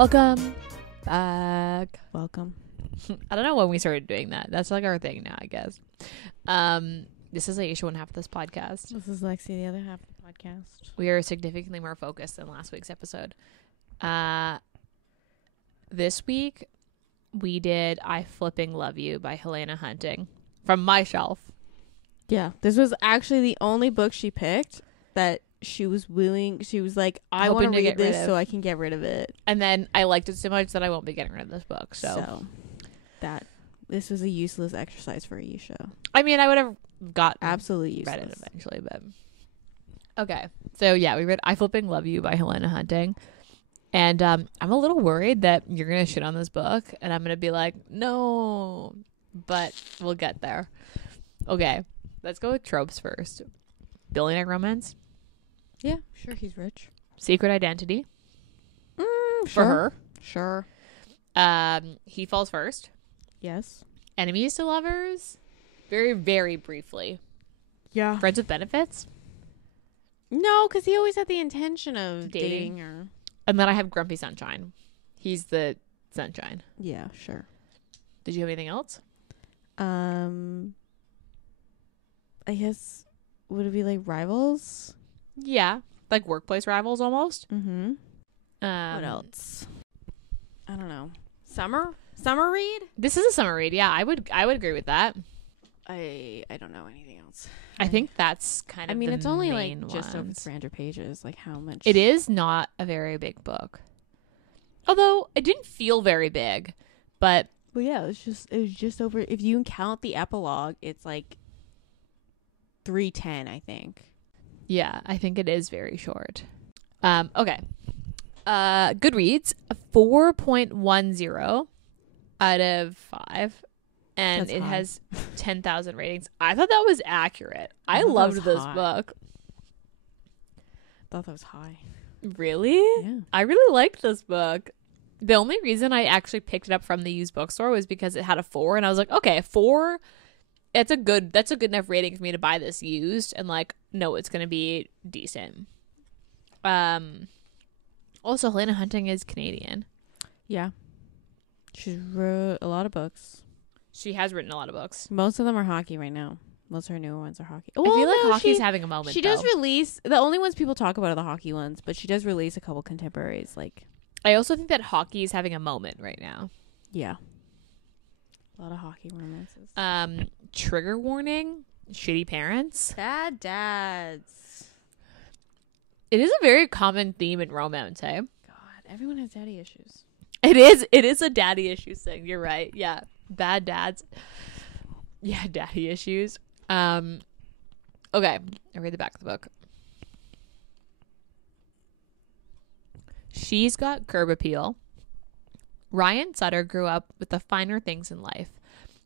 Welcome back. Welcome. I don't know when we started doing that. That's like our thing now, I guess. This is Ayesha, one half of this podcast. This is Lexi, the other half of the podcast. We are significantly more focused than last week's episode. This week, we did I Flipping Love You by Helena Hunting from my shelf. Yeah, this was actually the only book she picked that she was willing. She was like, I want to read this so I can get rid of it. And then I liked it so much that I won't be getting rid of this book. So this was a useless exercise for Ayesha. I mean, I would have got absolutely useless. Read it eventually, but okay. So yeah, we read I Flipping Love You by Helena Hunting. And I'm a little worried that you're going to shit on this book and I'm going to be like, no, but we'll get there. Okay, let's go with tropes first. Billionaire romance. Yeah, sure, he's rich. Secret identity. Sure. For her. Sure. He falls first. Yes. Enemies to lovers. Very, very briefly. Yeah. Friends with benefits. No, because he always had the intention of dating her. And then I have Grumpy Sunshine. He's the sunshine. Yeah, sure. Did you have anything else? I guess, would it be like rivals? Yeah. Like workplace rivals almost. Mm-hmm. What else? I don't know. Summer read? This is a summer read. Yeah, I would agree with that. I don't know anything else. I think that's kind of the it's only like main just over ones. 300 pages. Like how much? It is not a very big book. Although it didn't feel very big, but well, yeah, it was just over. If you count the epilogue, it's like 310, I think. Yeah, I think it is very short. Okay. Goodreads, a 4.10 out of 5. And That's it high. has 10,000 ratings. I thought that was accurate. I loved this book. I thought that was high. Really? Yeah. I really liked this book. The only reason I actually picked it up from the used bookstore was because it had a 4, and I was like, okay, 4. That's a good enough rating for me to buy this used, and like, no, it's gonna be decent. Also, Helena Hunting is Canadian. Yeah. She's wrote a lot of books. She has written a lot of books. Most of them are hockey right now. Most of her newer ones are hockey. I feel like hockey's having a moment. She does release the only ones people talk about are the hockey ones, but she does release a couple contemporaries. Like, I also think that hockey is having a moment right now. Yeah, a lot of hockey romances. Trigger warning: shitty parents, Bad dads. It is a very common theme in romance. Eh? God, everyone has daddy issues. It is a daddy issue thing. You're right. Yeah, bad dads. Yeah, daddy issues. Okay, I read the back of the book. She's got curb appeal. Ryan Sutter grew up with the finer things in life.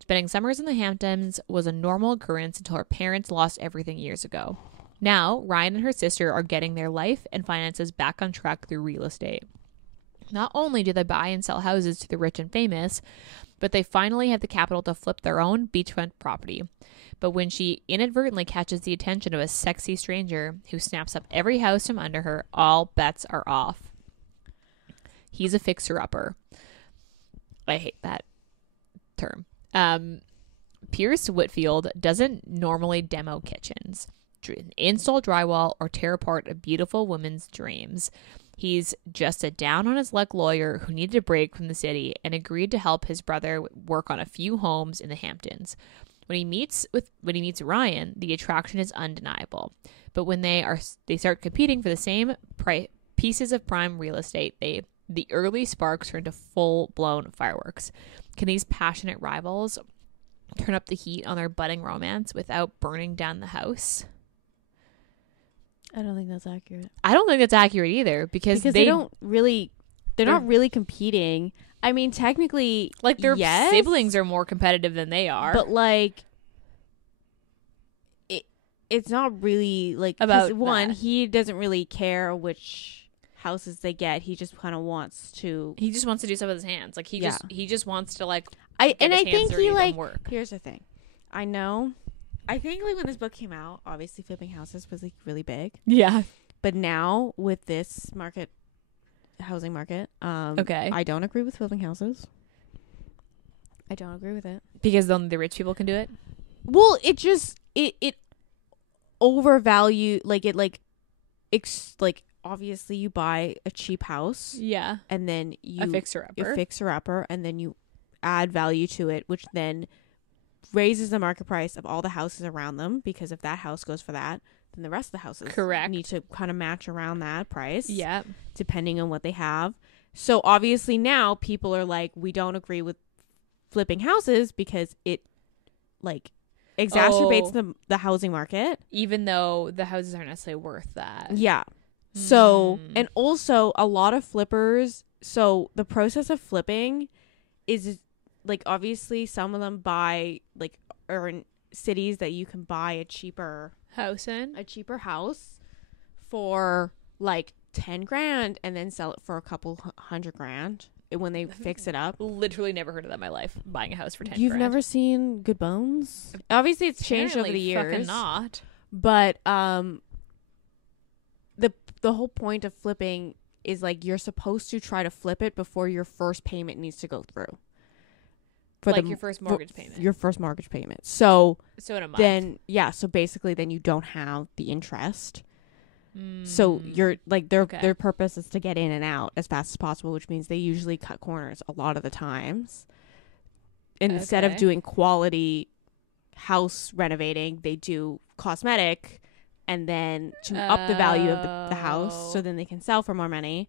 Spending summers in the Hamptons was a normal occurrence until her parents lost everything years ago. Now, Ryan and her sister are getting their life and finances back on track through real estate. Not only do they buy and sell houses to the rich and famous, but they finally have the capital to flip their own beachfront property. But when she inadvertently catches the attention of a sexy stranger who snaps up every house from under her, all bets are off. He's a fixer-upper. I hate that term. Pierce Whitfield doesn't normally demo kitchens, install drywall, or tear apart a beautiful woman's dreams. He's just a down-on-his-luck lawyer who needed a break from the city and agreed to help his brother work on a few homes in the Hamptons. When he meets Ryan, the attraction is undeniable. But when they start competing for the same pieces of prime real estate, the early sparks turn to full-blown fireworks. Can these passionate rivals turn up the heat on their budding romance without burning down the house? I don't think that's accurate. I don't think that's accurate either because they don't really. They're not really competing. I mean, technically, like their siblings are more competitive than they are, but like, it's not really like about one. That. He doesn't really care which houses they get. He just kind of wants to. He just wants to do stuff with his hands. Like he just wants to like. I think he like. Work. Here's the thing. I know. I think like when this book came out, obviously flipping houses was like really big. Yeah. But now with this market housing market. Okay. I don't agree with flipping houses. I don't agree with it. Because only the rich people can do it? Well, it just it overvalue obviously you buy a cheap house. Yeah. And then you a fixer-upper. A fixer-upper, and then you add value to it, which then raises the market price of all the houses around them, because if that house goes for that, then the rest of the houses need to kind of match around that price. Yeah. Depending on what they have. So obviously now people are like, we don't agree with flipping houses because it like exacerbates the housing market. Even though the houses aren't necessarily worth that. Yeah. So, and also a lot of flippers, so the process of flipping is like, obviously some of them buy like, or in cities that you can buy a cheaper house for like 10 grand and then sell it for a couple $100,000 when they fix it up. Literally never heard of that in my life, buying a house for 10 You've grand. never seen Good Bones? Obviously it's changed over the years. Fucking not. But the whole point of flipping is like, you're supposed to try to flip it before your first payment needs to go through. Your first mortgage payment. Your first mortgage payment. So in a month. Then, yeah, so basically then you don't have the interest. So you're like, their purpose is to get in and out as fast as possible, which means they usually cut corners a lot of the times. Instead of doing quality house renovating, they do cosmetic, and then to up the value of the house, so then they can sell for more money.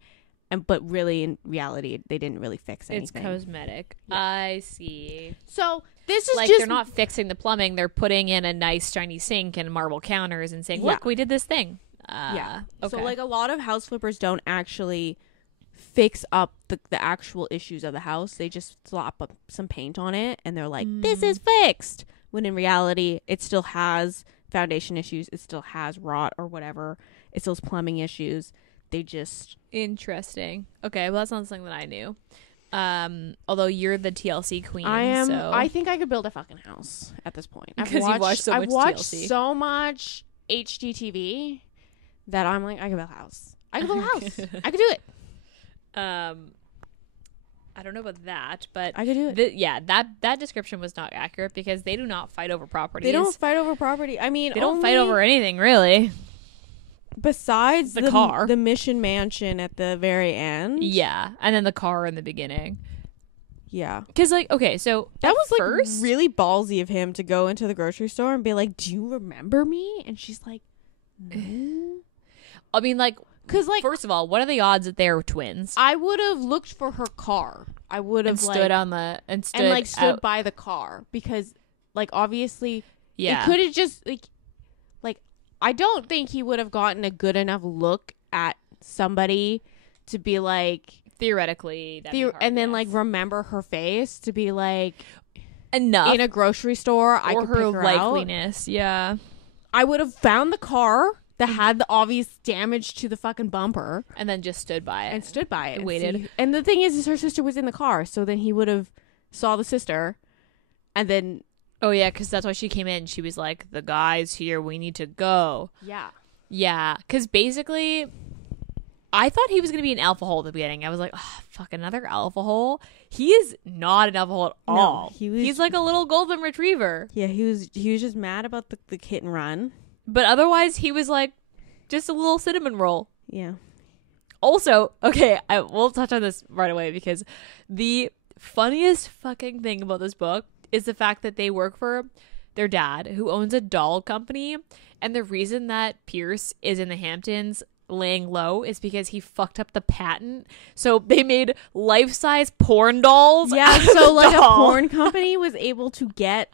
But really, in reality, they didn't really fix anything. It's cosmetic. Yeah. I see. So this is like, just, they're not fixing the plumbing. They're putting in a nice shiny sink and marble counters and saying, look, we did this thing. Yeah. Okay. So like, a lot of house flippers don't actually fix up the actual issues of the house. They just slap up some paint on it and they're like, this is fixed. When in reality, it still has foundation issues. It still has rot or whatever. It still has plumbing issues. They just... Interesting. Okay, well, that's not something that I knew. Although you're the TLC queen. I am. So. I think I could build a fucking house at this point. Because you've watched so much I've watched TLC. so much HGTV that I'm like, I could build a house. I could build a house. I could do it. I don't know about that, but I could do it. That description was not accurate, because they do not fight over properties. They don't fight over property. I mean, they don't fight over anything, really. Besides the car, the Mission Mansion at the very end. Yeah, and then the car in the beginning. Yeah, because like, okay, so that was like really ballsy of him to go into the grocery store and be like, "Do you remember me?" And she's like, "No." I mean, like, because like, first of all, what are the odds that they're twins? I would have looked for her car. I would have stood stood by the car, because like, obviously, it could have just like I don't think he would have gotten a good enough look at somebody to be like, theoretically, and then like remember her face to be like, enough in a grocery store, I could pick her likeliness. Out. Yeah, I would have found the car that had the obvious damage to the fucking bumper, and then just stood by it and waited. And the thing is her sister was in the car, so then he would have saw the sister, and then. Oh, yeah, because that's why she came in. She was like, the guy's here. We need to go. Yeah. Yeah, because basically, I thought he was going to be an alpha hole at the beginning. I was like, oh, fuck, another alpha hole? He is not an alpha hole at all. He's like a little golden retriever. Yeah, he was just mad about the hit and run. But otherwise, he was like just a little cinnamon roll. Yeah. Also, okay, we'll touch on this right away, because the funniest fucking thing about this book is the fact that they work for their dad, who owns a doll company, and the reason that Pierce is in the Hamptons laying low is because he fucked up the patent. So they made life-size porn dolls. Yeah, so like a porn company was able to get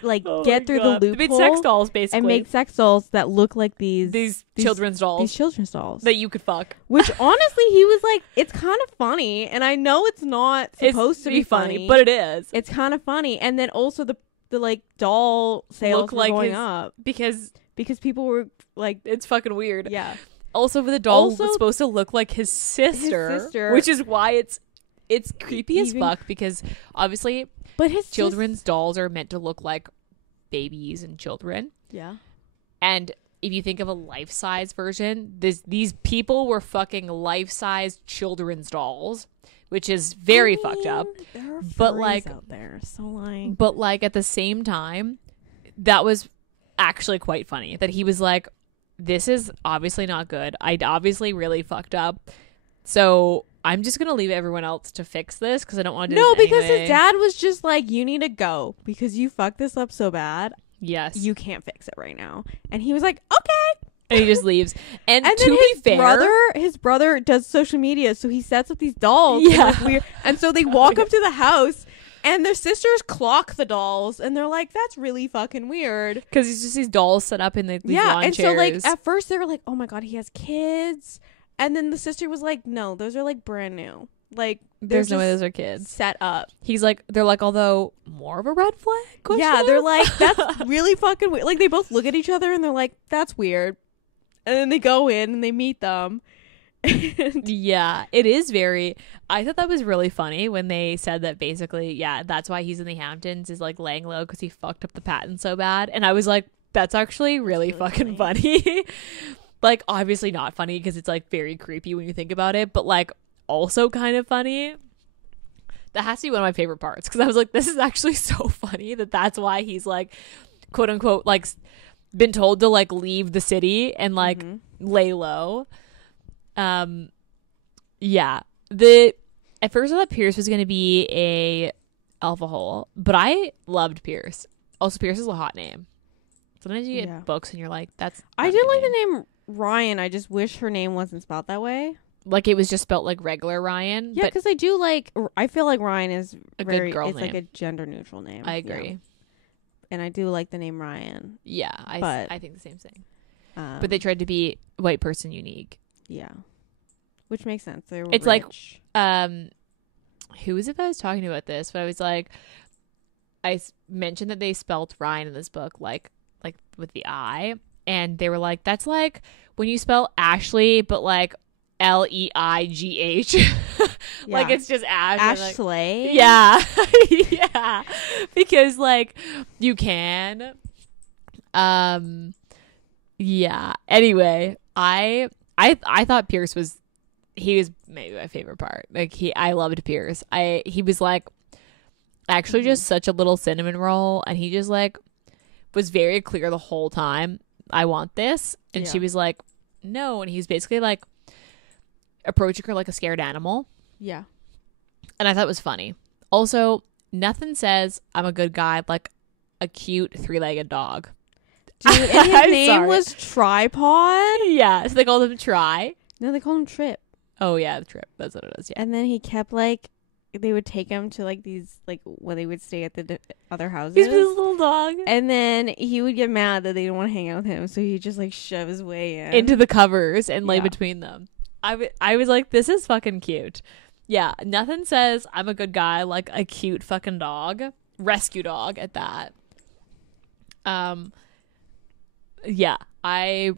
through the loophole. They made sex dolls, basically, and make sex dolls that look like these children's dolls. These children's dolls that you could fuck. Which honestly, he was like, it's kind of funny, and I know it's not supposed to be funny, but it is. It's kind of funny, and then also the like doll sales were going up because people were like, it's fucking weird. Yeah. Also, the doll was supposed to look like his sister, which is why it's creepy as fuck, because obviously, but his children's dolls are meant to look like babies and children. Yeah. And if you think of a life-size version, these people were fucking life-size children's dolls, which is very fucked up. There are but furries like out there, so like, but like at the same time, that was actually quite funny that he was like, this is obviously not good. I obviously really fucked up. So I'm just going to leave everyone else to fix this because I don't want to do this because anyway. his dad was just like, you need to go because you fucked this up so bad. Yes. You can't fix it right now. And he was like, okay. And he just leaves. And to then be fair, his brother does social media, so he sets up these dolls. Yeah. And, like, weird, and so they walk up to the house, and their sisters clock the dolls, and they're like, "That's really fucking weird." Because it's just these dolls set up in these lawn and chairs. so like at first they were like, "Oh my god, he has kids," and then the sister was like, "No, those are like brand new. Like there's no way those are kids set up." He's like, they're like, although more of a red flag. Yeah, they're like, "That's really fucking weird." Like they both look at each other and they're like, "That's weird." And then they go in and they meet them. Yeah, it is very. I thought that was really funny when they said that basically, yeah, that's why he's in the Hamptons is like laying low because he fucked up the patent so bad. And I was like, that's actually really fucking funny. Like, obviously not funny because it's like very creepy when you think about it, but like also kind of funny. That has to be one of my favorite parts because I was like, this is actually so funny that's why he's like, quote unquote, like been told to like leave the city and like lay low. Yeah, at first I thought Pierce was going to be a alpha hole, but I loved Pierce. Also, Pierce is a hot name. Sometimes you get books and you're like, that's I did like the name Ryan. I just wish her name wasn't spelled that way. Like it was just spelled like regular Ryan. Yeah, because I feel like Ryan is a good girl it's name. like a gender neutral name. I agree. Yeah. And I do like the name Ryan. Yeah, I think the same thing. But they tried to be white person unique. Yeah. Which makes sense. It's rich. Like, who was it that I was talking to about this? But I was like, mentioned that they spelt Ryan in this book, like with the I, and they were like, that's like when you spell Ashley, but like Leigh. Like it's just Ash. Ashley. Like, yeah. Yeah. Because like you can. Yeah. Anyway, I thought Pierce was maybe my favorite part. Like I loved Pierce. He was like actually just such a little cinnamon roll, and he just like was very clear the whole time, I want this. And she was like, no. And he's basically like approaching her like a scared animal. Yeah. And I thought it was funny. Also, nothing says I'm a good guy like a cute 3-legged dog. Dude, and his name was Tripod. Yeah, so they called him Try. No, they called him Trip. Oh yeah, Trip. That's what it is. Yeah. And then he kept like, they would take him to like these like when they would stay at the other houses. He's this little dog. And then he would get mad that they didn't want to hang out with him, so he just like shove his way into the covers and lay between them. I was like, this is fucking cute. Yeah, nothing says I'm a good guy like a cute fucking dog, rescue dog at that. Yeah, I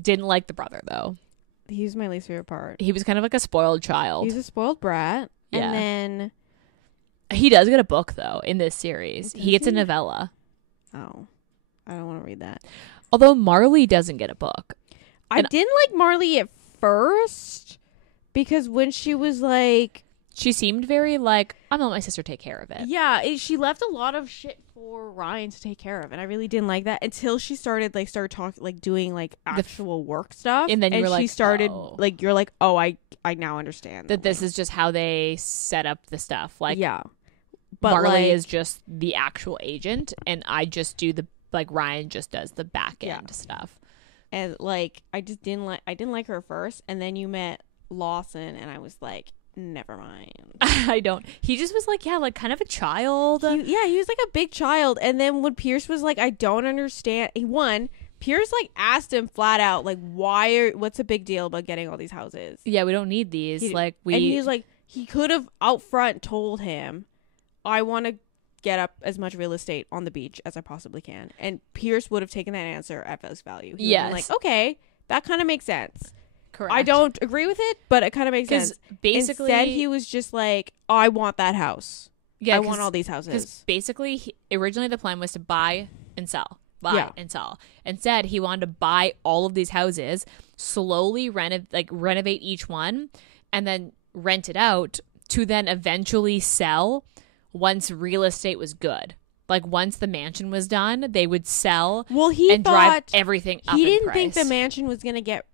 didn't like the brother though. He was my least favorite part. He was kind of like a spoiled child. He's a spoiled brat. Yeah. And then he does get a book though in this series. He gets a novella. Oh, I don't want to read that. Although Marley doesn't get a book. I didn't like Marley at first because when she was like, she seemed very like, I'm gonna let my sister take care of it. Yeah, she left a lot of shit for Ryan to take care of, and I really didn't like that until she started talking, like doing like actual work stuff, and then you were like, she started like, you're like, oh, I now understand that this is just how they set up the stuff. Like, yeah, but Marley is just the actual agent, and I just do the like Ryan just does the back end stuff. And like, I didn't like her first, and then you met Lawson, and I was like, never mind. I don't. He just was like, yeah, like kind of a child. He was like a big child. And then when Pierce was like, I don't understand. Pierce like asked him flat out, like, what's the big deal about getting all these houses? Yeah, we don't need these. And he was like, he could have out front told him, I want to get up as much real estate on the beach as I possibly can. And Pierce would have taken that answer at face value. He would have been like, okay, that kind of makes sense. Correct. I don't agree with it, but it kind of makes sense. Basically, instead he was just like, I want that house. Yeah, I want all these houses. Because basically, originally the plan was to buy and sell. buy and sell. Instead, he wanted to buy all of these houses, slowly renovate each one, and then rent it out to then eventually sell once real estate was good. Like once the mansion was done, they would sell drive everything up in price. He didn't think the mansion was going to get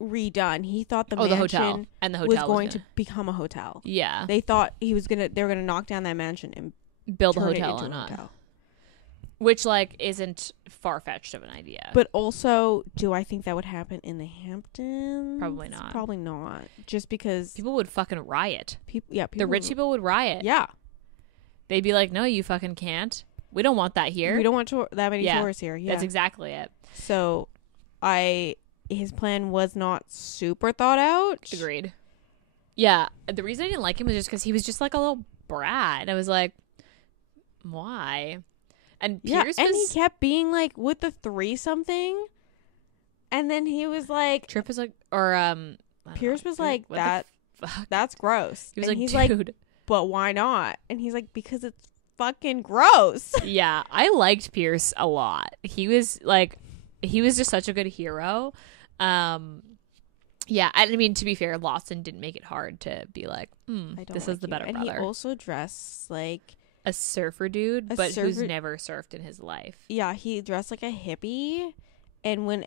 redone. He thought the mansion hotel. And the hotel was going to become a hotel. Yeah. They thought they were going to knock down that mansion and build a hotel on it. Which like isn't far-fetched of an idea. But also, do I think that would happen in the Hamptons? Probably not. Probably not. Just because people would fucking riot. People the rich people would riot. Yeah. They'd be like, "No, you fucking can't. We don't want that here. We don't want that many tourists here." Yeah. That's exactly it. So, his plan was not super thought out. Agreed. Yeah. The reason I didn't like him was just because he was just like a little brat. I was like, why? And Pierce and he kept being like with the 3-something, and then he was like, Trip was like, or Pierce was like, that's gross. He was and like, he's dude, like, but why not? And he's like, because it's fucking gross. Yeah, I liked Pierce a lot. He was just such a good hero. Yeah, I mean, to be fair, Lawson didn't make it hard to be like, this is the better brother. And he also dressed like a surfer dude, who's never surfed in his life. Yeah, he dressed like a hippie. And when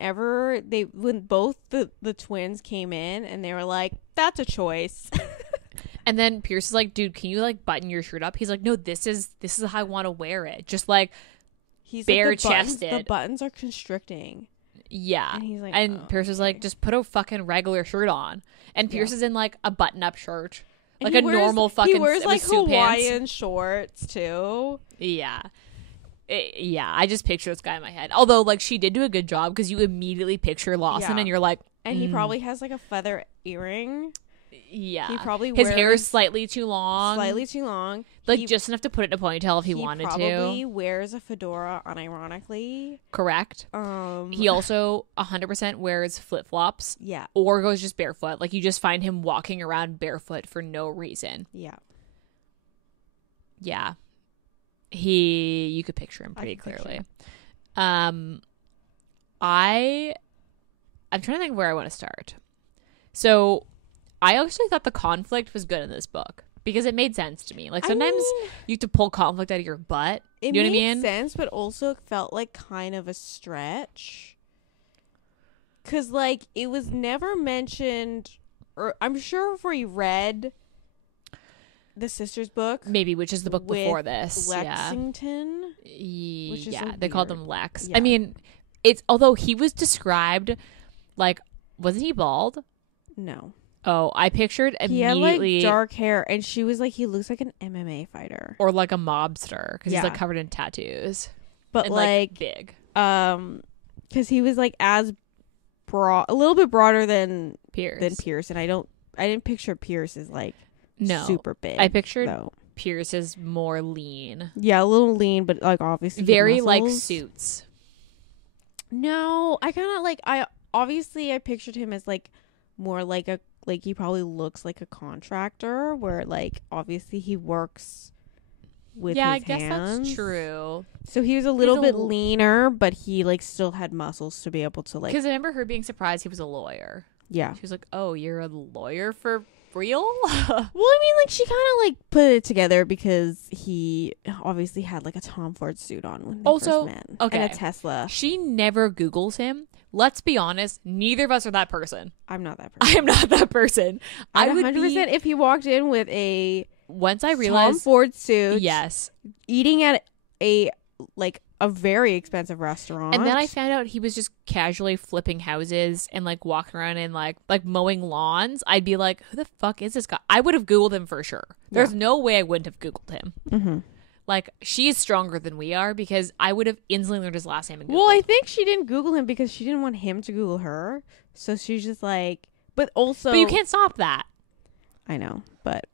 both the twins came in and they were like, that's a choice. And then Pierce is like, dude, can you like button your shirt up? He's like, no, this is how I want to wear it. Just like he's bare like, chested. The buttons are constricting. Yeah. And he's like, Pierce was like, just put a fucking regular shirt on. And Pierce is in like a button up shirt. Like a normal fucking he wears like suit Hawaiian pants. shorts too. Yeah. I just picture this guy in my head. Although like she did do a good job because you immediately picture Lawson and you're like, and he probably has like a feather earring. Yeah. He probably his hair is slightly too long. Like just enough to put it in a ponytail if he wanted to. He probably wears a fedora unironically. Correct. He also 100% wears flip-flops. Yeah. Or goes just barefoot. Like you just find him walking around barefoot for no reason. Yeah. Yeah. You could picture him pretty clearly. I'm trying to think where I want to start. So I actually thought the conflict was good in this book because it made sense to me. Like sometimes you have to pull conflict out of your butt. You know what I mean? It made sense, but also felt like kind of a stretch. Because like it was never mentioned, or I'm sure if we read the sisters book, maybe, which is the book before this, Lexington. Yeah, they called him Lex. Yeah. I mean, although he was described like, wasn't he bald? No. Oh, I pictured immediately. He had like dark hair, and she was like, he looks like an MMA fighter or like a mobster because he's like covered in tattoos, but and, like big. Because he was like as broad, a little bit broader than Pierce, and I didn't picture Pierce as like super big. I pictured Pierce as more lean. Yeah, a little lean, but like obviously very like Suits. No, I kind of like I pictured him as like more like he probably looks like a contractor where like obviously he works with his hands. I guess that's true. So he was a little bit leaner, but he like still had muscles to be able to like. Because I remember her being surprised he was a lawyer. Yeah, she was like, "Oh, you're a lawyer for real?" Well, I mean, like she kind of like put it together because he obviously had like a Tom Ford suit on when they first met, and a Tesla. She never Googles him. Let's be honest, neither of us are that person. I'm not that person. I am not that person. I would 100% if he walked in with once I realized Tom Ford suit, yes, eating at a very expensive restaurant, and then I found out he was just casually flipping houses and like walking around and like mowing lawns. I'd be like, who the fuck is this guy? I would have Googled him for sure. There's no way I wouldn't have Googled him. Mm-hmm. Like, she is stronger than we are because I would have instantly learned his last name and Googled. Well, I think she didn't Google him because she didn't want him to Google her. So she's just like, but you can't stop that. I know, but.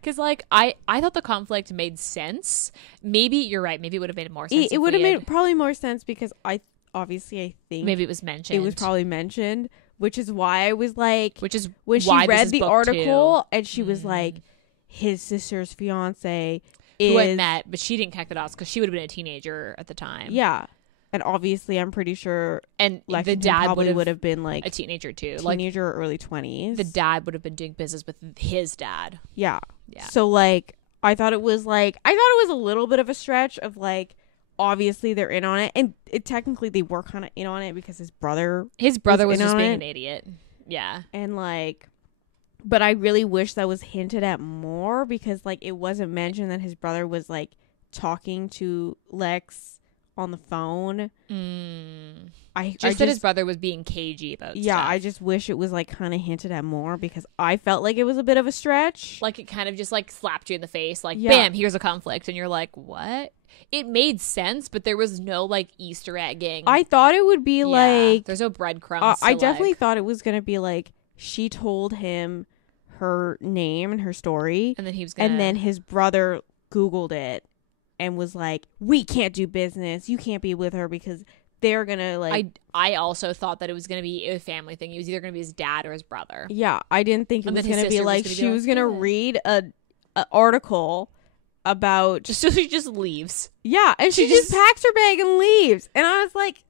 Because, like, I thought the conflict made sense. Maybe, you're right, maybe it would have made more sense. It would have made probably more sense because I think. Maybe it was mentioned. It was probably mentioned, which is why I was like. Which is when she why read the article two. and she was like, his sister's fiance is... Who I met, but she didn't connect the dots because she would have been a teenager at the time. Yeah. And obviously, I'm pretty sure and Lexington the dad probably would have been like a teenager too. Teenager or early 20s. The dad would have been doing business with his dad. Yeah. Yeah. So like, I thought it was a little bit of a stretch of like, obviously they're in on it. And technically they were kind of in on it because his brother was just being an idiot. Yeah. And like, but I really wish that was hinted at more because like it wasn't mentioned that his brother was like talking to Lex on the phone. I just his brother was being cagey about stuff. I just wish it was like kind of hinted at more because I felt like it was a bit of a stretch. Like it kind of just like slapped you in the face, like bam, here's a conflict, and you're like, what? It made sense, but there was no like Easter egging. I thought it would be like there's no breadcrumbs. I definitely thought it was gonna be like she told him her name and her story, and then and then his brother Googled it and was like, we can't do business, you can't be with her because they're gonna like... I also thought that it was gonna be a family thing. It was either gonna be his dad or his brother. Yeah, I didn't think it was gonna be like she was gonna read a article about... So she just leaves. Yeah, and she just packs her bag and leaves. And I was like...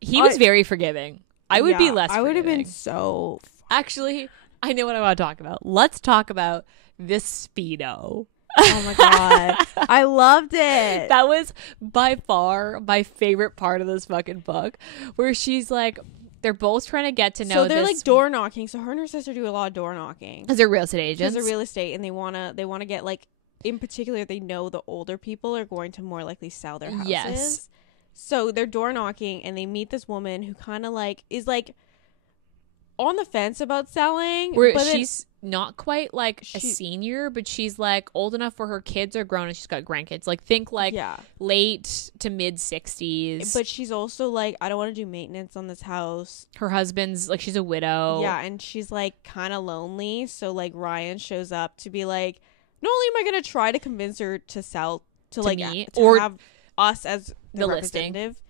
He was very forgiving. I would be less forgiving. I would have been so... Actually, I know what I want to talk about. Let's talk about this speedo. Oh my god. I loved it. That was by far my favorite part of this fucking book, where she's like, they're both trying to get to know. So they're like door knocking. So her and her sister do a lot of door knocking because they're real estate agents. Because they're real estate, and they wanna get like, in particular, they know the older people are going to more likely sell their houses. Yes. So they're door knocking, and they meet this woman who kind of like is like on the fence about selling. Where she's not quite like a senior, but she's like old enough where her kids are grown and she's got grandkids. Like think like late to mid 60s. But she's also like, I don't want to do maintenance on this house. Her husband's like, she's a widow. Yeah, and she's like kind of lonely. So like Ryan shows up to be like, not only am I going to try to convince her to sell to like me, to or have us as the representative,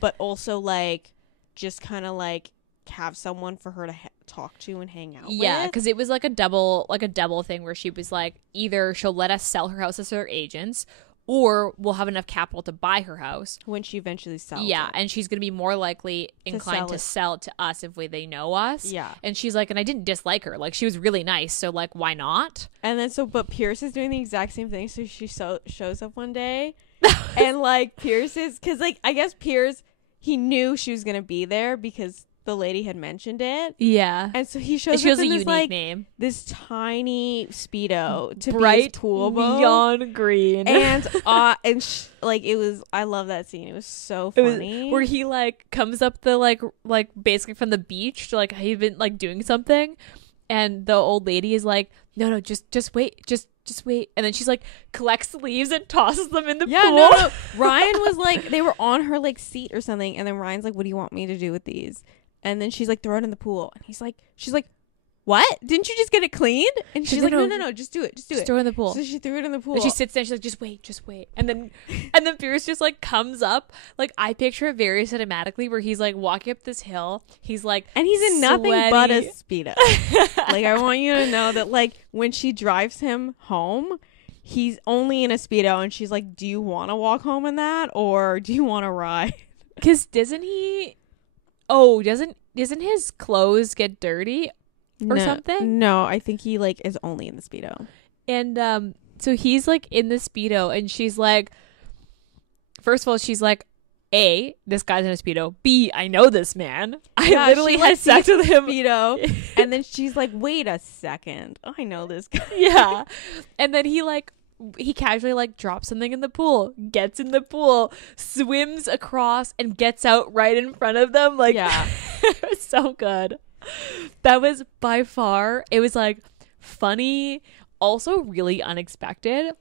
but also like just kind of like have someone for her to talk to and hang out with. Yeah, because it was like a double thing where she was like, either she'll let us sell her house as her agents, or we'll have enough capital to buy her house when she eventually sells it. And she's going to be more likely inclined to sell it to us if they know us. Yeah. And she's like, and I didn't dislike her. Like, she was really nice, so like, why not? And then but Pierce is doing the exact same thing. So she shows up one day and like Pierce is, because like I guess Pierce, he knew she was going to be there because the lady had mentioned it. Yeah. And so he shows up in this like name, this tiny speedo to bright be his pool boat. Neon green. And like it was, I love that scene. It was so funny. Where he like comes up the like basically from the beach to like he'd been like doing something, and the old lady is like, no, just wait, just wait. And then she's like collects the leaves and tosses them in the pool. No. Ryan was like, they were on her like seat or something, and then Ryan's like, what do you want me to do with these? And then she's like, throw it in the pool. And she's like, what? Didn't you just get it cleaned? And she's like, no, just do it. Just throw it in the pool. So she threw it in the pool. And she sits there, she's like, just wait. And then Pierce just like comes up. Like I picture it very cinematically where he's like walking up this hill. He's like, and he's in nothing but a speedo. Like I want you to know that like when she drives him home, he's only in a speedo, and she's like, do you want to walk home in that, or do you want to ride? Because doesn't his clothes get dirty or something? No, I think he like is only in the speedo. And so he's like in the speedo, and she's like, first of all, she's like, A, this guy's in a speedo. B, I know this man. I literally had sex with him. Speedo. And then she's like, wait a second, I know this guy. Yeah. And then he casually like drops something in the pool, gets in the pool, swims across, and gets out right in front of them. Like, yeah. It was so good. That was by far, it was like funny, also really unexpected.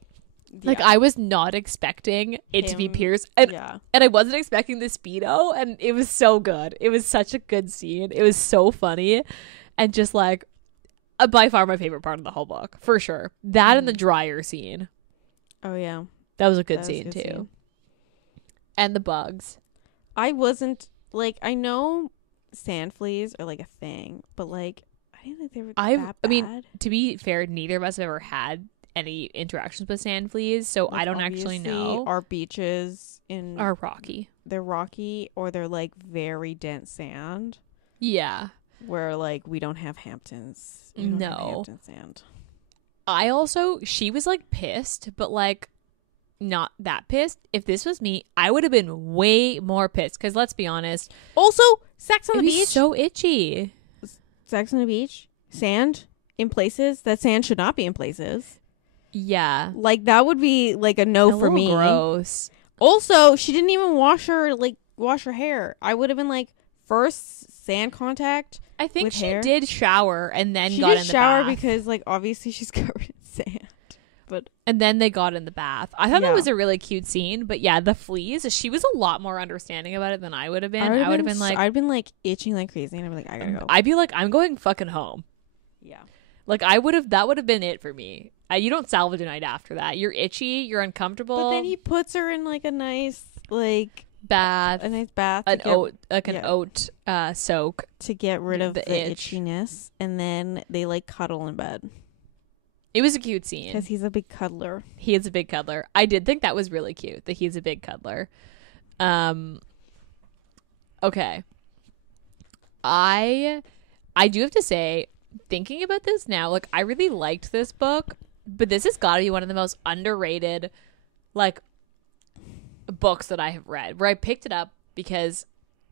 Yeah. Like I was not expecting it to be Pierce, and I wasn't expecting the speedo, and it was so good. It was such a good scene. It was so funny, and just like by far my favorite part of the whole book, for sure. That and the dryer scene. Oh yeah, that was a good scene too. And the bugs. I wasn't like, I know sand fleas are like a thing, but like I didn't think they were that bad. I mean, to be fair, neither of us have ever had any interactions with sand fleas, so Like, I don't actually know. Our beaches Are rocky. They're rocky, or they're like very dense sand. Yeah. Where like we don't have Hamptons. We don't have Hampton sand. She was like pissed, but like not that pissed. If this was me, I would have been way more pissed, because let's be honest. Also, sex on the beach. So itchy. Sex on the beach. Sand in places that sand should not be in places. Yeah. Like that would be like a no for me. Gross. Also, she didn't even wash her hair. I would have been like, first sand contact. I think she hair. did shower and then she got did in the shower bath. because like obviously she's covered in sand. And then they got in the bath. I thought that was a really cute scene. But yeah, the fleas, she was a lot more understanding about it than I would have been. I would have been like, I'd been like itching like crazy, and I'd be like, I gotta go. I'd be like, I'm going fucking home. Yeah. Like that would have been it for me. You don't salvage a night after that. You're itchy, you're uncomfortable. But then he puts her in like a nice bath. A nice bath. An oat soak. To get rid of the itchiness. And then they like cuddle in bed. It was a cute scene. Because he's a big cuddler. He is a big cuddler. I did think that was really cute, that he's a big cuddler. Okay. I do have to say, thinking about this now, like, I really liked this book, but this has got to be one of the most underrated, like, books that I have read, where I picked it up because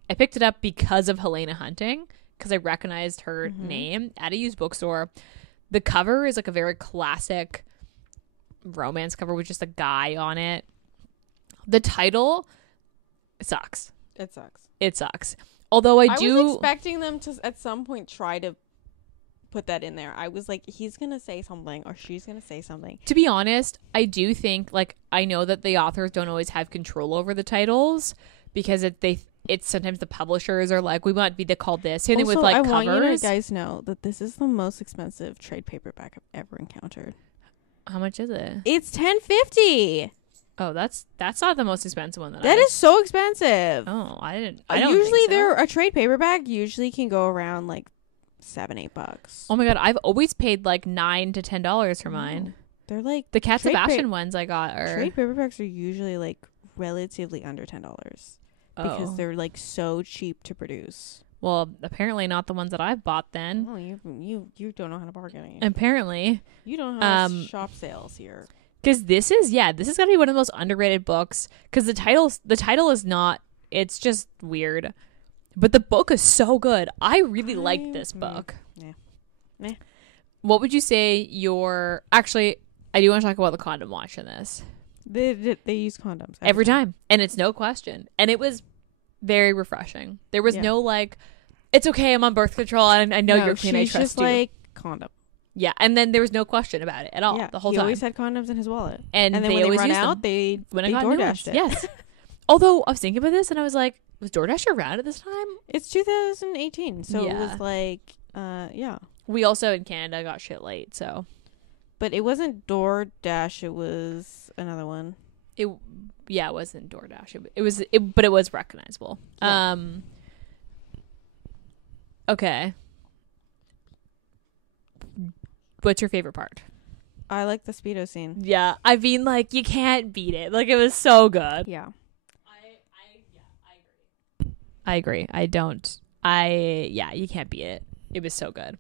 of Helena Hunting, because I recognized her name at a used bookstore. The cover is like a very classic romance cover with just a guy on it. The title sucks. It sucks. Although I was expecting them to at some point try to put that in there. I was like, he's going to say something or she's going to say something. To be honest, I do think, like, I know that the authors don't always have control over the titles, because it's sometimes the publishers are like, we want to be called this. Same thing with like covers. I want you guys know that this is the most expensive trade paperback I've ever encountered. How much is it? It's $10.50. Oh, that's not the most expensive one. That is so expensive. Oh, I don't usually think so. A trade paperback usually can go around like $7-8. Oh my god, I've always paid like $9 to $10 for mine. They're like the Cat Sebastian ones I got are trade paperbacks are usually like relatively under $10. Because they're like so cheap to produce. Well, apparently not the ones that I've bought then. Oh, you don't know how to bargain. Apparently. You don't know how to shop sales here. Because this has got to be one of the most underrated books. Because the title is not, it's just weird. But the book is so good. I really liked this book. Yeah. What would you say actually, I do want to talk about the condom wash in this. They use condoms every time. And it's no question. And it was very refreshing. There was no like, it's okay, I'm on birth control, and I know you're clean, I trust you. She's just like, condom. Yeah, and then there was no question about it at all the whole time. He always had condoms in his wallet. And then they when always they run used out, them. they got DoorDashed it. Yes. Although, I was thinking about this, and I was like, was DoorDash around at this time? It's 2018, so it was like, We also, in Canada, got shit late, so. But it wasn't DoorDash, it was another one. It wasn't DoorDash. But it was recognizable. Yeah. Okay. What's your favorite part? I like the speedo scene. Yeah, I mean, like, you can't beat it. Like, it was so good. Yeah. I agree. You can't beat it. It was so good.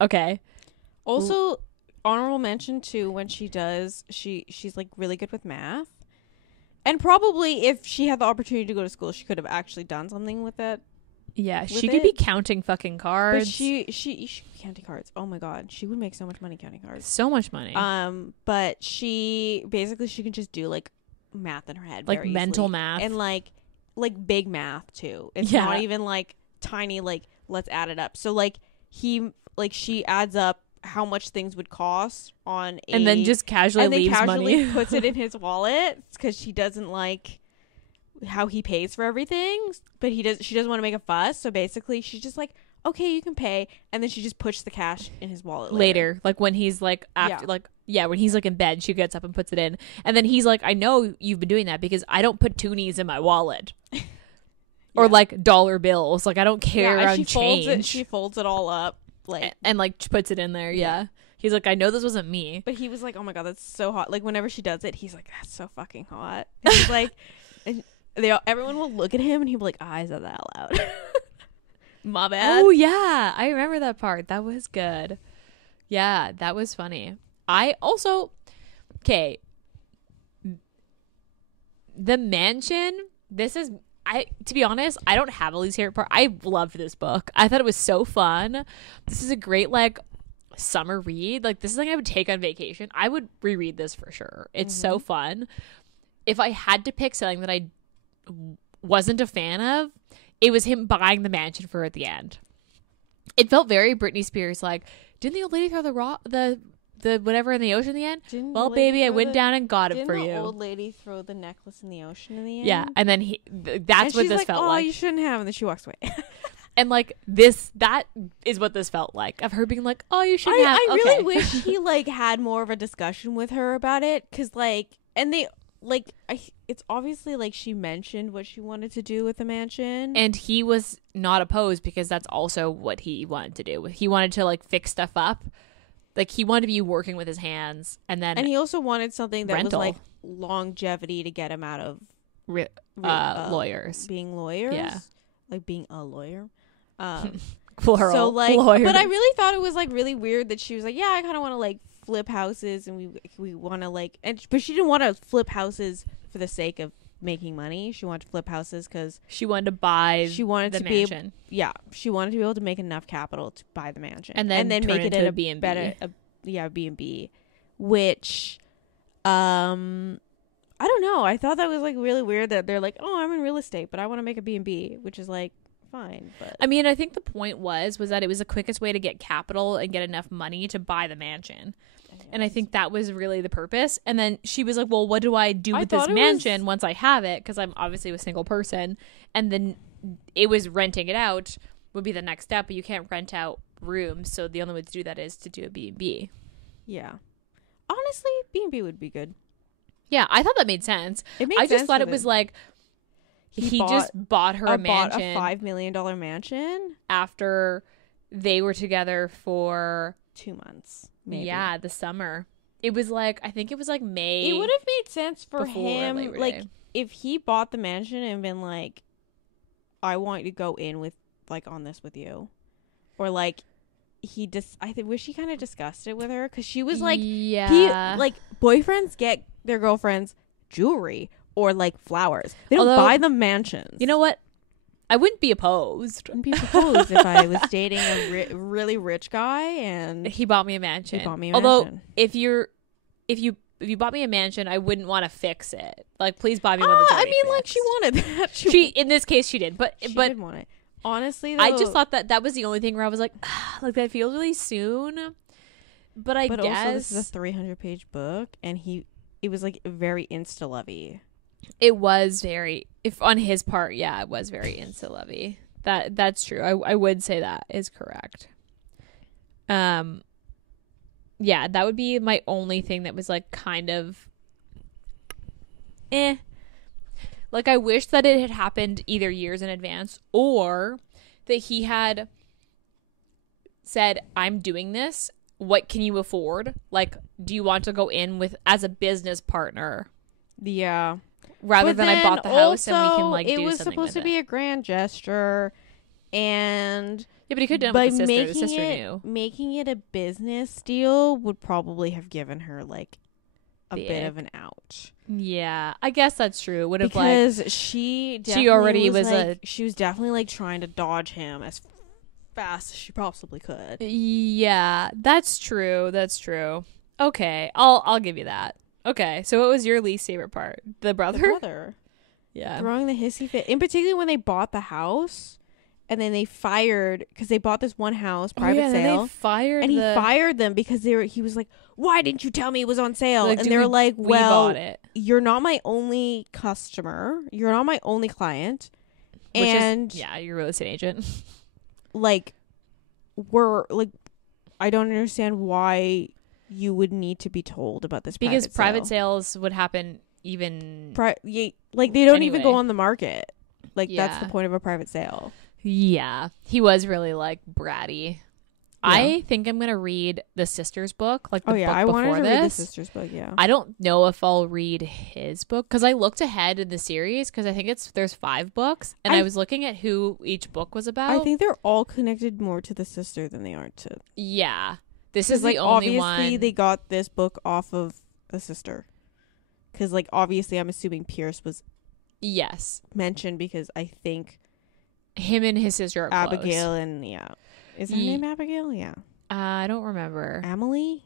Okay. Also, honorable mention too, when she's like really good with math. And probably if she had the opportunity to go to school, she could have actually done something with it. Yeah, she could be counting fucking cards. But she counting cards. Oh my god, she would make so much money counting cards. So much money. But she can just do like math in her head, like very mental easily. math, and like big math too. It's not even like tiny, like let's add it up. So like she adds up how much things would cost and then just casually leaves money. Puts it in his wallet because she doesn't like how he pays for everything, but she doesn't want to make a fuss, so basically she's just like, okay, you can pay, and then she just puts the cash in his wallet later. Like when he's like after when he's like in bed, she gets up and puts it in, and then he's like, I know you've been doing that because I don't put toonies in my wallet. Or like dollar bills, like I don't care around change. She folds it all up, like and like puts it in there. Yeah. He's like, I know this wasn't me. But he was like, oh my God, that's so hot. Like, whenever she does it, he's like, that's so fucking hot. And he's like, and everyone will look at him and he'll be like, I said that out loud. My bad. Oh, yeah. I remember that part. That was good. Yeah, that was funny. I also, okay, the mansion, to be honest, I don't have a least favorite part. I loved this book. I thought it was so fun. This is a great, like, summer read. Like, this is something I would take on vacation. I would reread this for sure. It's so fun. If I had to pick something that I wasn't a fan of, it was him buying the mansion for at the end. It felt very Britney Spears, like, didn't the old lady throw the whatever in the ocean in the end? Well, baby, I went down and got it for you. Didn't the old lady throw the necklace in the ocean in the end? Yeah, and then that's what this felt like. Oh, you shouldn't have, and then she walks away. And like that is what this felt like, of her being like, oh, you shouldn't have. I really wish he like had more of a discussion with her about it, because like, and they like, it's obviously like she mentioned what she wanted to do with the mansion, and he was not opposed, because that's also what he wanted to do. He wanted to like fix stuff up. Like, he wanted to be working with his hands, and he also wanted something that was like longevity to get him out of lawyers, being lawyers. Yeah, like being a lawyer. Plural. So like, lawyers. But I really thought it was like really weird that she was like, yeah, I kind of want to like flip houses, and we want to like, but she didn't want to flip houses for the sake of making money. She wanted to flip houses because she wanted to buy. She wanted the to mansion. She wanted to be able to make enough capital to buy the mansion, and then make it into a B&B. better, B&B, which, I don't know. I thought that was like really weird that they're like, oh, I'm in real estate, but I want to make a B&B, which is like fine. But I mean, I think the point was that it was the quickest way to get capital and get enough money to buy the mansion. And I think that was really the purpose. And then she was like, well, what do I do with this mansion once I have it? Because I'm obviously a single person. And then it was renting it out would be the next step. But you can't rent out rooms. So the only way to do that is to do a B&B. Yeah. Honestly, B&B would be good. Yeah, I thought that made sense. I just thought it was like he just bought her a mansion. Bought a $5 million mansion after they were together for 2 months. Maybe. Yeah, the summer. It was like, I think it was like May. It would have made sense for him, like, if he bought the mansion and been like, I want you to go in with, like, on this with you. Or, like, I wish he kind of discussed it with her, because she was like, yeah. Like, boyfriends get their girlfriends jewelry or, like, flowers. They don't buy them mansions. You know what? I wouldn't be opposed. If I was dating a really rich guy and he bought me a mansion. Although, if you bought me a mansion, I wouldn't want to fix it. Like, please buy me one that's already fixed. Like, she wanted that. She in this case she did, but she did want it. Honestly, though, I just thought that was the only thing where I was like, like, that feels really soon. But I guess also this is a 300-page book, and it was like very insta-lovey. It was very, if on his part, yeah, it was very insta-lovey. That's true. I would say that is correct. Yeah, that would be my only thing that was like kind of like, I wish that it had happened either years in advance, or that he had said, I'm doing this, what can you afford? Like, do you want to go in with as a business partner? Yeah. Rather than I bought the house and we can like do something. It was supposed to be a grand gesture, and yeah, but he could have done it with the sister. The sister knew. Making it a business deal would probably have given her like a bit of an out. Yeah, I guess that's true. It would have, because she already was like, she was definitely like trying to dodge him as fast as she possibly could. Yeah, that's true. That's true. Okay, I'll give you that. Okay, so what was your least favorite part? The brother? Yeah. Throwing the hissy fit. In particular, when they bought the house, and then they fired, because they bought this one house, private sale. They fired he fired them because he was like, why didn't you tell me it was on sale? Like, and they were like, well, we bought it. You're not my only customer. You're not my only client. Yeah, you're a real estate agent. Like, I don't understand why you would need to be told about this because private sale. sales would happen even they don't even go on the market. Like, that's the point of a private sale. Yeah, he was really like bratty. I think I'm gonna read the sister's book, like the book I before wanted to this. read the sister's book. Yeah, I don't know if I'll read his book because I looked ahead in the series because I think there's 5 books, and I was looking at who each book was about. I think they're all connected more to the sister than they are to. Yeah, this is the only one. Obviously, they got this book off of the sister, because like obviously, I'm assuming Pierce was mentioned because I think him and his sister are Abigail close. And is her name Abigail? Yeah. I don't remember. Emily.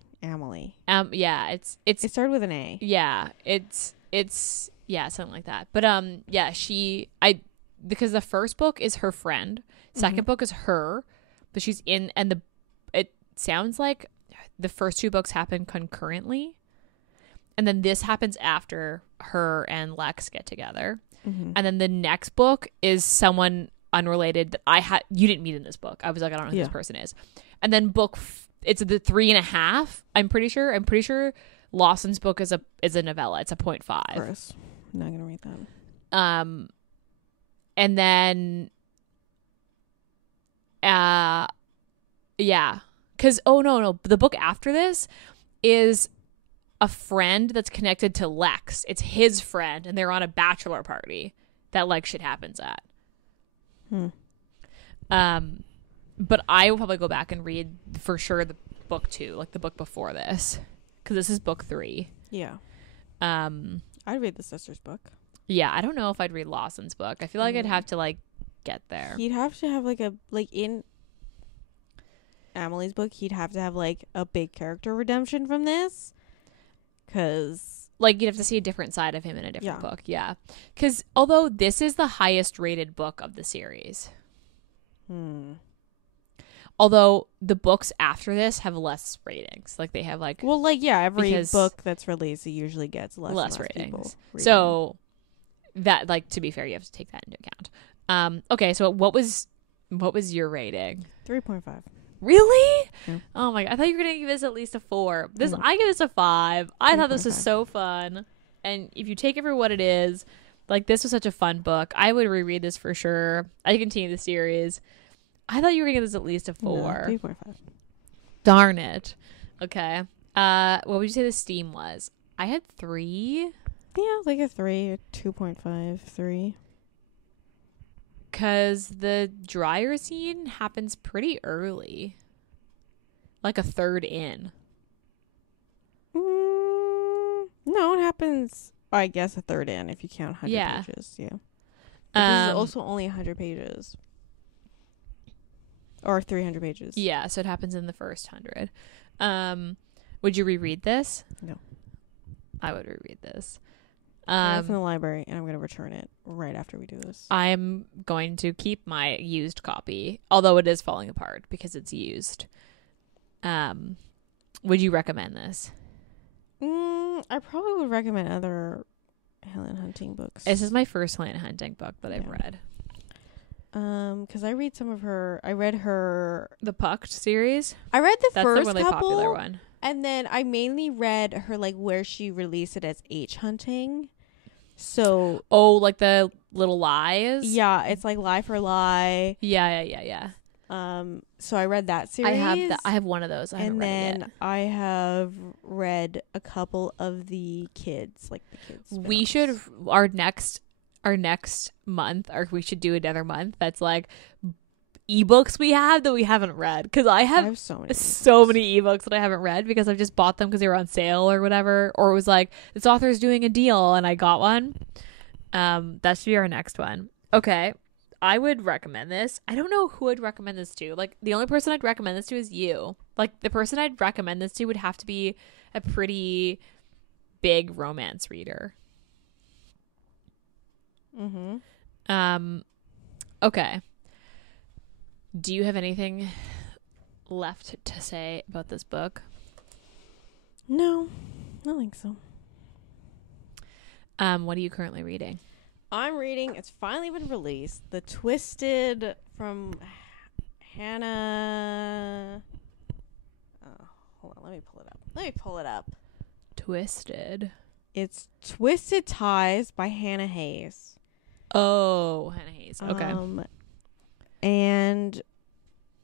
Yeah, it started with an A. Yeah, it's something like that. But because the first book is her friend, second book is her, but she's in, and it sounds like the first 2 books happen concurrently, and then this happens after her and Lex get together, and then the next book is someone unrelated that you didn't meet in this book. I was like, I don't know who this person is, and then it's the 3.5. I'm pretty sure Lawson's book is a novella. It's a 0.5. Of course. I'm not gonna read that. And then because no, the book after this is a friend that's connected to Lex. It's his friend, and they're on a bachelor party that like shit happens at. But I will probably go back and read for sure the book 2, like the book before this, because this is book 3. Yeah. I'd read the sister's book. Yeah, I don't know if I'd read Lawson's book. I feel like I'd have to like get there. He'd have to have in Emily's book, he'd have to have like a big character redemption from this, because like you'd have to see a different side of him in a different book. Yeah, because although this is the highest rated book of the series. Although the books after this have less ratings. Like they have like... Well, like, yeah, every book that's released, it usually gets less ratings. So that, like, to be fair, you have to take that into account. Okay, so what was your rating? 3.5. Really? Yeah. Oh my God. I thought you were going to give this at least a 4. I give this a 5. I thought this was so fun. And if you take it for what it is, like, this was such a fun book. I would reread this for sure. I continue the series. I thought you were going to give this at least a 4. No, 3.5. Darn it. Okay. What would you say the Steam was? I had 3. Yeah, like a 3, a 2.5, 3. Because the dryer scene happens pretty early. Like a third in. No, it happens, I guess, a third in if you count 100 pages. Yeah. But this is also only 100 pages. Or 300 pages. Yeah, so it happens in the first 100. Would you reread this? No. I would reread this. It's in the library, and I'm going to return it right after we do this. I'm going to keep my used copy, although it is falling apart because it's used. Would you recommend this? I probably would recommend other Helena Hunting books. This is my first Helena Hunting book that I've read. Because I read some of her. I read her the Pucked series. I read the That's first the really couple, popular one, and then I mainly read her like where she released it as H Hunting. So like the little lies. Yeah, it's like Lie for Lie. Yeah. So I read that series. I have one of those. I haven't read it yet. I have read a couple of the kids, like the kids. We should our next month, or we should do another month that's like ebooks we have that we haven't read, because I have so many ebooks that I haven't read because I've just bought them because they were on sale or whatever, or it was like this author is doing a deal and I got one. That should be our next one. Okay, I would recommend this. I don't know who I'd recommend this to. Like, the only person I'd recommend this to is you. Like, the person I'd recommend this to would have to be a pretty big romance reader. Okay. Do you have anything left to say about this book? No, I don't think so. What are you currently reading? I'm reading, it's finally been released, The Twisted from Hannah. Oh, hold on, let me pull it up. Twisted. It's Twisted Ties by Hannah Hayes. Oh, Hannah Hayes. Okay. And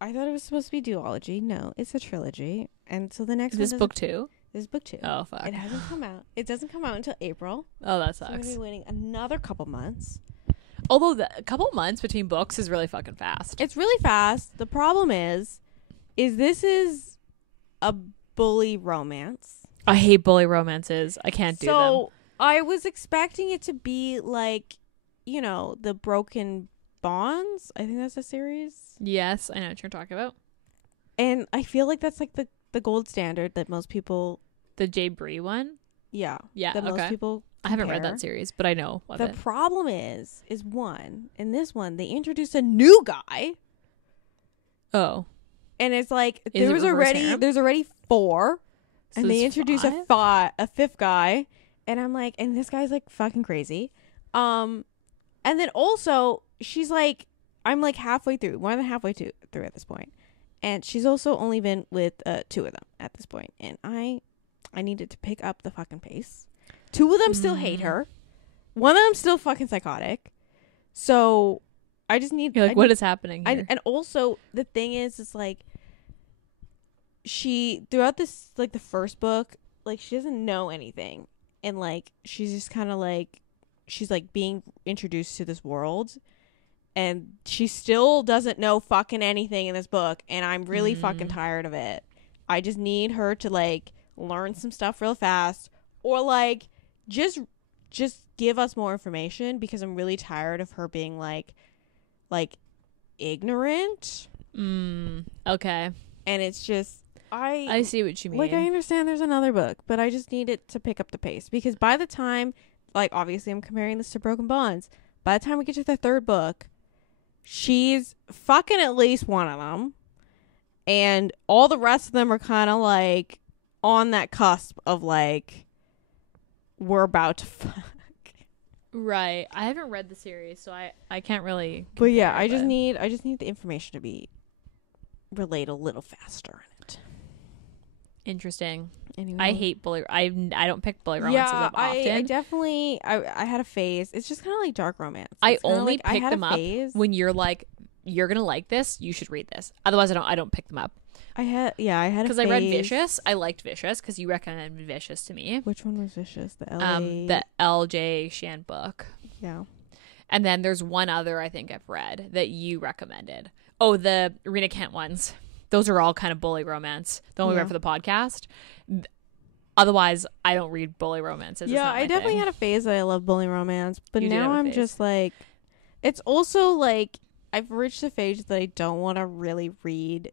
I thought it was supposed to be duology. No, it's a trilogy. And so the next Is this book 2? This is book 2. Oh, fuck. It hasn't come out. It doesn't come out until April. Oh, that So I'm sucks. going to be waiting another couple months. Although a couple months between books is really fucking fast. It's really fast. The problem is this is a bully romance. I hate bully romances. I can't do them. So I was expecting it to be like, you know, the Broken Bonds. I think that's a series. Yes, I know what you're talking about. And I feel like that's like the gold standard that most people. The Jay Bree one? Yeah. Yeah, That most people I haven't read compare. that series, but I know of The it. problem is one, in this one, they introduced a new guy. Oh. And it's like, Is it reverse harem? there's already 4. So And they there's introduce a 5th guy. And I'm like, and this guy's like fucking crazy. And then also, she's like, I'm like halfway through, more than halfway through at this point. And she's also only been with 2 of them at this point. And I needed to pick up the fucking pace. 2 of them still hate her. One of them still fucking psychotic. So I just need. You're like, what is happening here? And also the thing is like, she throughout this, like, the first book, like, she doesn't know anything, and like she's just kind of like, she's like being introduced to this world, and she still doesn't know fucking anything in this book, and I'm really fucking tired of it. I just need her to like learn some stuff real fast, or like just give us more information, because I'm really tired of her being like ignorant. Okay. And it's just, I see what you mean. like, I understand there's another book, but I just need it to pick up the pace, because by the time, like, obviously I'm comparing this to Broken Bonds, by the time we get to the 3rd book, she's fucking at least one of them, and all the rest of them are kind of like on that cusp of like, we're about to fuck. Right. I haven't read the series, so I can't really But yeah, compare, I just need the information to be relayed a little faster in it. Interesting. Anyway. I hate bully. I don't pick bully romances up often. I definitely I had a phase. It's just kind of like dark romance. I It's kinda only like, I pick had a them up phase. when you're like, you're gonna like this. You should read this. Otherwise, I don't pick them up. I had a Because phase. I read Vicious. I liked Vicious because you recommended Vicious to me. Which one was Vicious? The LA. The L.J. Shan book. Yeah. And then there's one other I think I've read that you recommended. Oh, the Rena Kent ones. Those are all kind of bully romance. The one we read for the podcast. Otherwise, I don't read bully romances. Yeah, I definitely had a phase that I love bully romance, but now I'm just like, it's also like I've reached a phase that I don't want to really read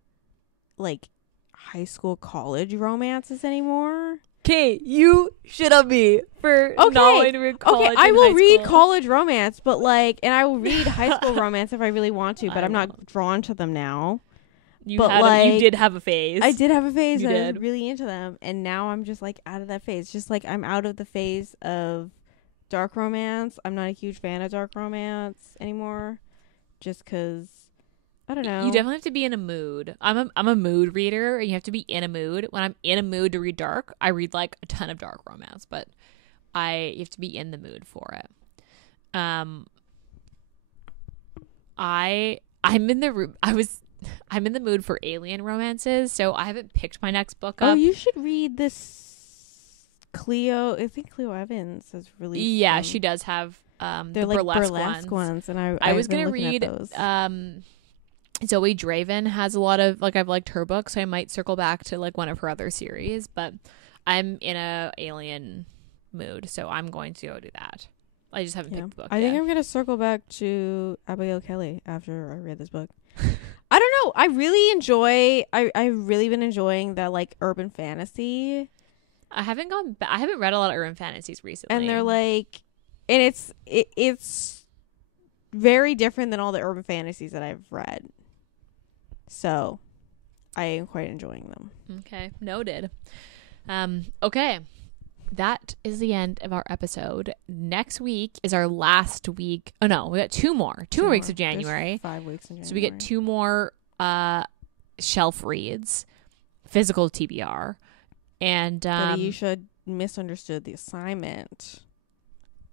like high school, college romances anymore. Okay, you shit on me for not wanting to read college. Okay, I will read college romance, but like, and I will read high school romance if I really want to, but I'm not drawn to them now. You you did have a phase. I did have a phase You and I did. was really into them, and now I'm just like out of that phase. Just like I'm out of the phase of dark romance. I'm not a huge fan of dark romance anymore, just because I don't know. You definitely have to be in a mood. I'm a mood reader, and you have to be in a mood. When I'm in a mood to read dark, I read like a ton of dark romance, but you have to be in the mood for it. I'm in the mood for alien romances, so I haven't picked my next book up. Oh, you should read this Cleo. I think Cleo Evans has released. Yeah, she does have they're the like burlesque ones, and I was gonna read Zoe Draven has a lot of, like, I've liked her books, so I might circle back to like one of her other series, but I'm in a alien mood, so I'm going to go do that. I just haven't picked the book I yet. think I'm gonna circle back to Abigail Kelly after I read this book. I don't know. I really enjoy. I've really been enjoying the like urban fantasy. I haven't read a lot of urban fantasies recently, And they're like, and it's very different than all the urban fantasies that I've read. So, I am quite enjoying them. Okay, noted. Okay, that is the end of our episode. Next week is our last week. Oh no, we got two more weeks of January. There's 5 weeks in January. So we get 2 more shelf reads, physical TBR, and But Ayesha misunderstood the assignment.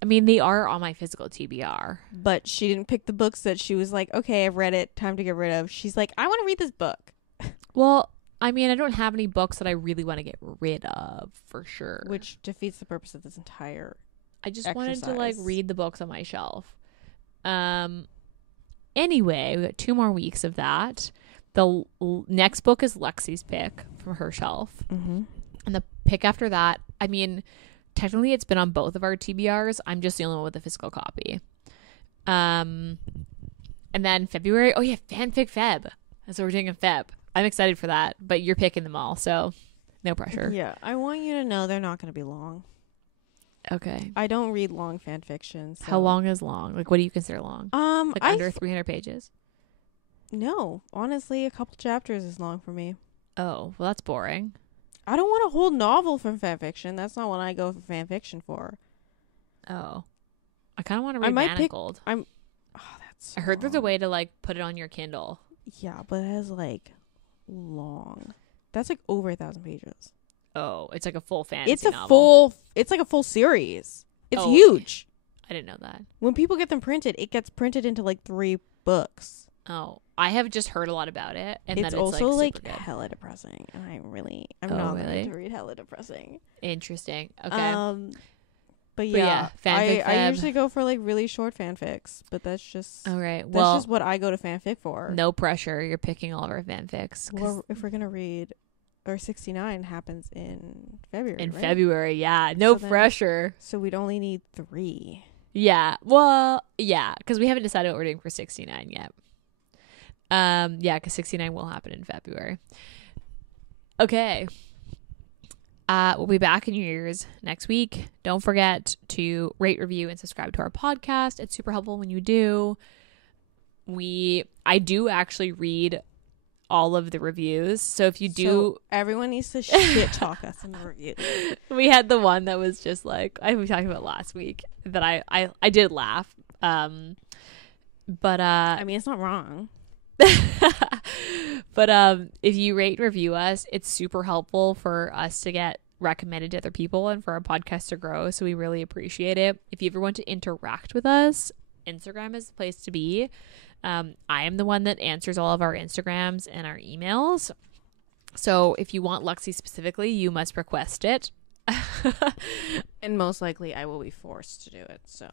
I mean, they are on my physical TBR. But she didn't pick the books that she was like, okay, I've read it, time to get rid of. She's like, I want to read this book. Well, I mean, I don't have any books that I really want to get rid of, for sure. Which defeats the purpose of this entire I just exercise. wanted to, like, read the books on my shelf. Anyway, we got 2 more weeks of that. The next book is Lexi's pick from her shelf. Mm-hmm. And the pick after that, I mean, technically it's been on both of our TBRs. I'm just the only one with a physical copy. And then February, oh yeah, Fanfic Feb. That's what we're doing in Feb. I'm excited for that, but you're picking them all, so no pressure. Yeah, I want you to know they're not going to be long. Okay. I don't read long fan fiction. So. How long is long? Like, what do you consider long? Like under 300 pages? No, honestly, a couple chapters is long for me. Oh, well, that's boring. I don't want a whole novel from fan fiction. That's not what I go for fan fiction for. Oh, I kind of want to read Manacled. That's. I heard there's a way to like put it on your Kindle. Yeah, but it has like long. That's like over 1,000 pages. Oh, it's like a full fantasy It's a novel. It's like a full series. It's Oh, huge. I didn't know that. When people get them printed, it gets printed into like 3 books. Oh, I have just heard a lot about it, and It's that also like like super good. hella depressing, and I'm Oh, not really? going to read hella depressing. Interesting. Okay. But yeah, fanfic I feb. usually go for like really short fanfics, but that's just All right. that's Well, just what I go to fanfic for. no pressure. You're picking all of our fanfics. Well, if we're gonna read, or 69 happens in February. In right? February, yeah. No So then- pressure. So we'd only need 3. Yeah. Well, yeah, because we haven't decided what we're doing for 69 yet. Yeah, because 69 will happen in February. Okay. We'll be back in your ears next week. Don't forget to rate, review, and subscribe to our podcast. It's super helpful when you do. I do actually read all of the reviews. So if you do, So everyone needs to shit talk us in the reviews. we had the one that was just like we talked about last week that I did laugh. But I mean, it's not wrong. but if you rate and review us, it's super helpful for us to get recommended to other people and for our podcast to grow, so we really appreciate it. If you ever want to interact with us, Instagram is the place to be. I am the one that answers all of our Instagrams and our emails, so if you want Lexi specifically, you must request it. And most likely I will be forced to do it. So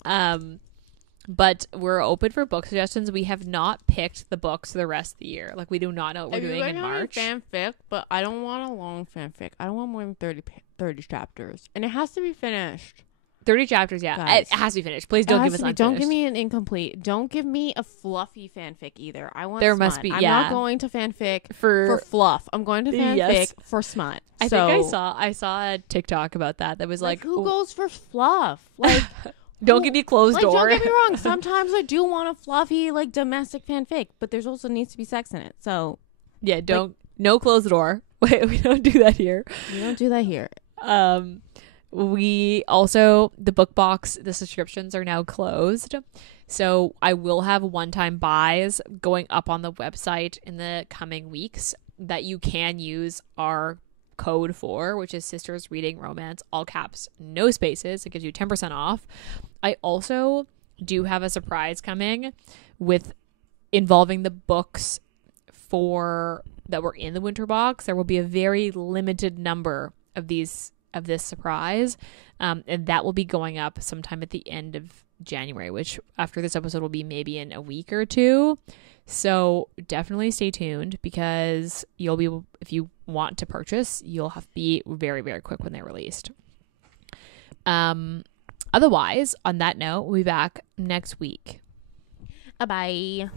but we're open for book suggestions. We have not picked the books for the rest of the year. Like, we do not know what we're doing in March. Fanfic, but I don't want a long fanfic. I don't want more than 30 chapters, and it has to be finished. 30 chapters, yeah. Guys, it has to be finished. Please don't give us unfinished. Don't give me an incomplete. Don't give me a fluffy fanfic either. I want There smut. must be, I'm yeah. not going to fanfic for fluff. I'm going to fanfic Yes. for smut. I think I saw a TikTok about that was like who goes for fluff? Like, don't give me closed like, door. don't get me wrong. Sometimes I do want a fluffy, like, domestic fanfic, but there's also needs to be sex in it. So yeah, no close the door. Wait, we don't do that here. we don't do that here. We also, the book box, the subscriptions are now closed. So I will have one-time buys going up on the website in the coming weeks that you can use our code for, which is Sisters Reading Romance, all caps, no spaces. It gives you 10% off. I also do have a surprise coming with involving the books that were in the winter box. There will be a very limited number of this surprise, and that will be going up sometime at the end of January, which after this episode will be maybe in a week or 2. So definitely stay tuned, because you'll be, if you want to purchase, you'll have to be very, very quick when they're released. Otherwise, on that note, we'll be back next week. Bye.